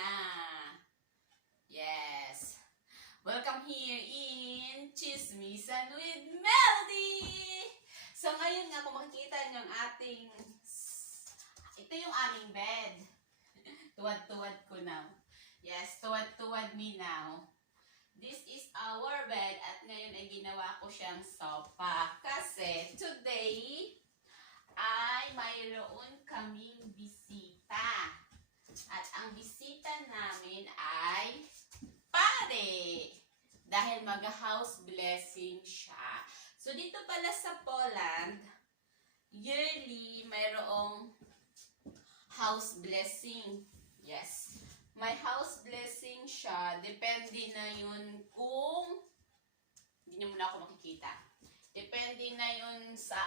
na. Yes. Welcome here in Chismisan with Melody! So ngayon nga kung makikita nyo ang ating, ito yung aming bed. Tuwad-tuwad ko now. Yes, tuwad-tuwad me now. This is our bed at ngayon ay ginawa ko siyang sofa. Kasi today ay mayroon kaming bisita. At ang bisita namin ay pare. Dahil mag-house blessing siya. So dito pala sa Poland, yearly mayroong house blessing. Yes. May house blessing siya. Depende na yun kung hindi nyo muna ako makikita. Depende na yun sa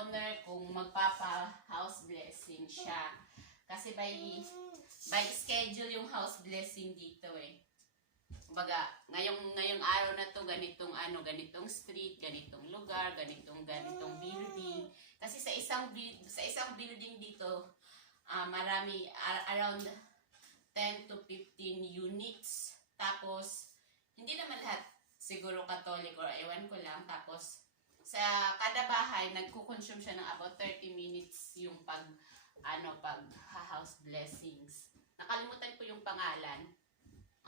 owner kung magpapa-house blessing siya. Kasi by schedule yung house blessing dito eh. Kumbaga, ngayong araw na to ganitong street, ganitong lugar, ganitong building. Kasi sa isang building dito, marami around 10 to 15 units. Tapos hindi naman lahat siguro Catholic or ewan ko lang. Tapos sa kada bahay nagko-consume siya ng about 30 minutes yung pag house blessings. Nakalimutan ko yung pangalan.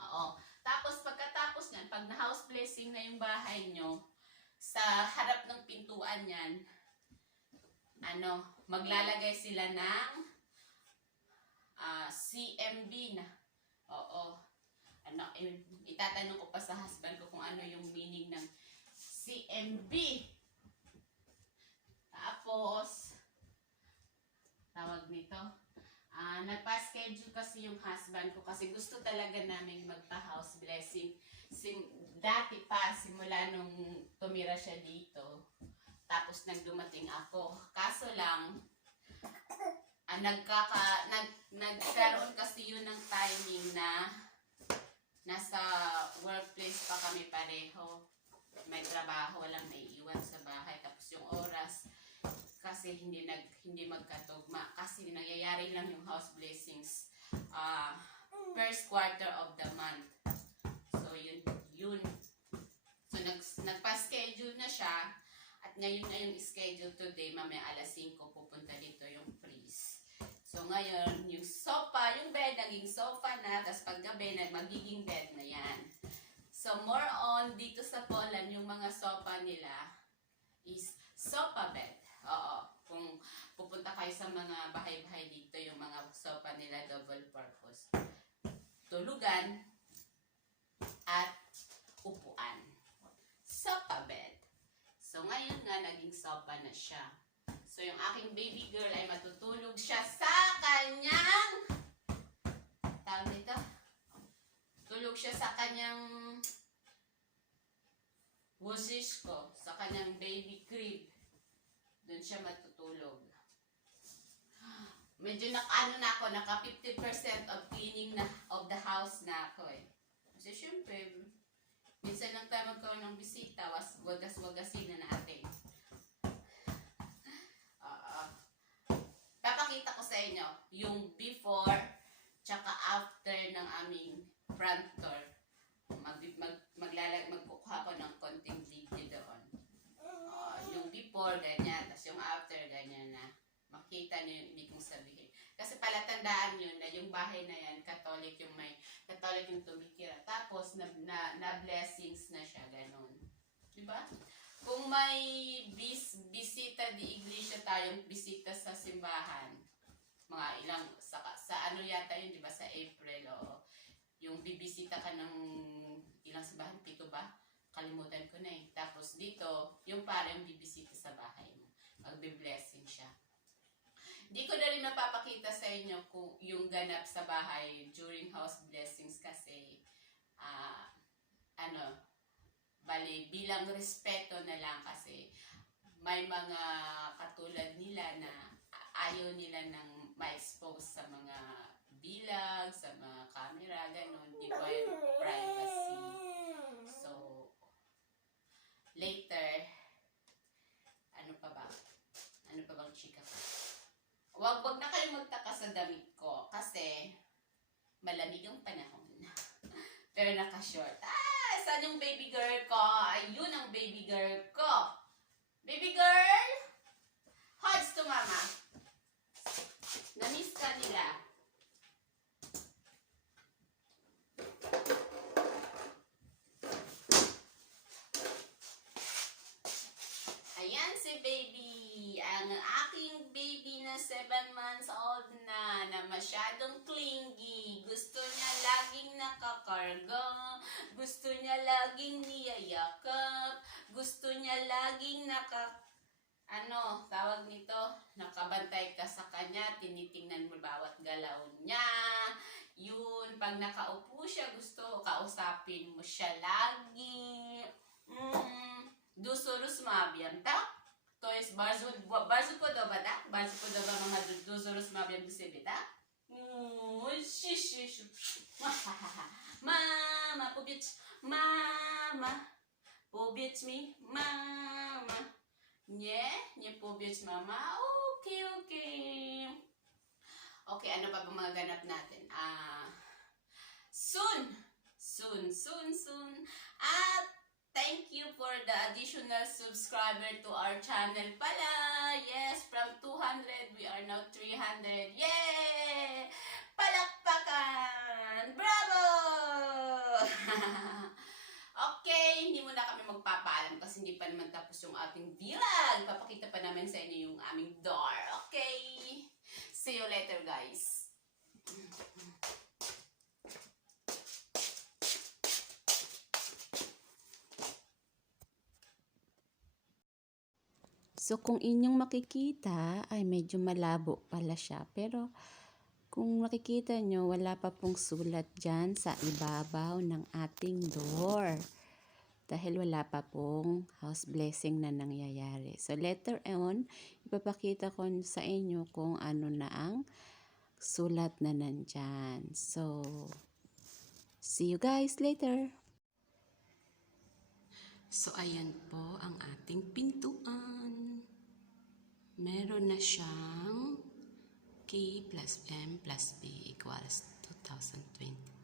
Oo. Tapos pagkatapos niyan, pag na house blessing na yung bahay nyo, sa harap ng pintuan niyan, maglalagay sila ng CMB na. Oo. Itatanong ko pa sa husband ko kung ano yung meaning ng CMB. Tapos, tawag nito, nagpa-schedule kasi yung husband ko kasi gusto talaga namin magpa-house blessing. Dati pa, simula nung tumira siya dito, tapos nang dumating ako. Kaso lang, nagkaroon kasi yun ng timing na nasa workplace pa kami pareho. May trabaho, walang naiiwan sa bahay. Tapos yung oras, kasi hindi magkatugma. Kasi nangyayari lang yung house blessings first quarter of the month. So yun. So nagpa-schedule na siya. At ngayon na yung schedule today, mamaya alas 5 pupunta dito yung priest. So ngayon, yung sofa, yung bed naging sofa na, tapos paggabi na magiging bed na yan. So more on dito sa Poland, yung mga sofa nila is sofa bed. Oo. Kung pupunta kayo sa mga bahay-bahay dito, yung mga sofa nila double purpose. Tulugan at upuan. Sofa bed. So ngayon nga, naging sofa na siya. So yung aking baby girl ay matutulog siya sa kanyang, tawag nito, tulog siya sa kanyang wusishko, sa kanyang baby crib. Doon siya matutulog. Medyo naka 50% of cleaning na of the house na ako eh. Kasi syempre, minsan lang tayo magkaroon ng bisita, wagas-wagasin na natin. Papakita ko sa inyo yung before tsaka after ng aming front door. Magkukuha ko ng konting video doon. Yung before, ganyan. Tapos yung after, ganyan na. Makita nyo yung ibig kong sabihin. Kasi palatandaan nyo na yung bahay na yan, Catholic yung tumitira. Tapos, na blessings na siya, ganun. Diba? Kung may bisita di iglesia tayong bisita sa simbahan, mga ilang, sa ano yata yun, diba? Sa April, o yung bibisita ka ng ilang simbahan, 7 ba? Kalimutan ko na eh. Tapos dito, yung pare yung bibisita sa bahay mo. Magbe-blessing siya. Di ko na rin napapakita sa inyo kung yung ganap sa bahay during house blessings kasi bali, bilang respeto na lang kasi may mga katulad nila na ayaw nila nang ma-expose sa mga bilag, sa mga camera, ganun. Di ba yung privacy? So, later, ano pa bang chika ko? Wag na kayong magtaka sa damit ko kasi malamig maligang panahon. Pero naka-short. Saan yung baby girl ko? Ayun ang baby girl ko. Baby girl! Hugs to mama. Na-miss ka nila. Ayan si baby. Ang aking baby na 7 months old na masyadong clingy. Gusto niya laging nakakarga. Gusto niya laging niyayakap. Gusto niya laging tawag nito, nakabantay ka sa kanya, tinitingnan mo bawat galaw niya. Yun, pag nakaupo siya, gusto kausapin mo siya lagi. Dusurus mabiam tak? To jest bardzo podoba, tak? Bardzo podoba mama dusurus mabiam do siebie, tak? Mama, powiedz, mama, powiedz mi, mama. Nie powiedz mama. Okay. Okay, ano pa ba mga ganap natin? Soon. At thank you for the additional subscriber to our channel pala. Yes, from 200, we are now 300. Yay! Palakpakan! Bravo! Okay, hindi mo na kami magpapaalam kasi hindi pa naman tapos yung ating vlog. Papakita pa namin sa inyo yung aming door. Okay? See you later, guys. So, kung inyong makikita, ay medyo malabo pala siya. Pero, kung makikita nyo, wala pa pong sulat dyan sa ibabaw ng ating door. Dahil wala pa pong house blessing na nangyayari. So, later on, ipapakita ko sa inyo kung ano na ang sulat na nandyan. So, see you guys later! So, ayan po ang ating pintuan. Meron na siyang K plus M plus B equals 2020.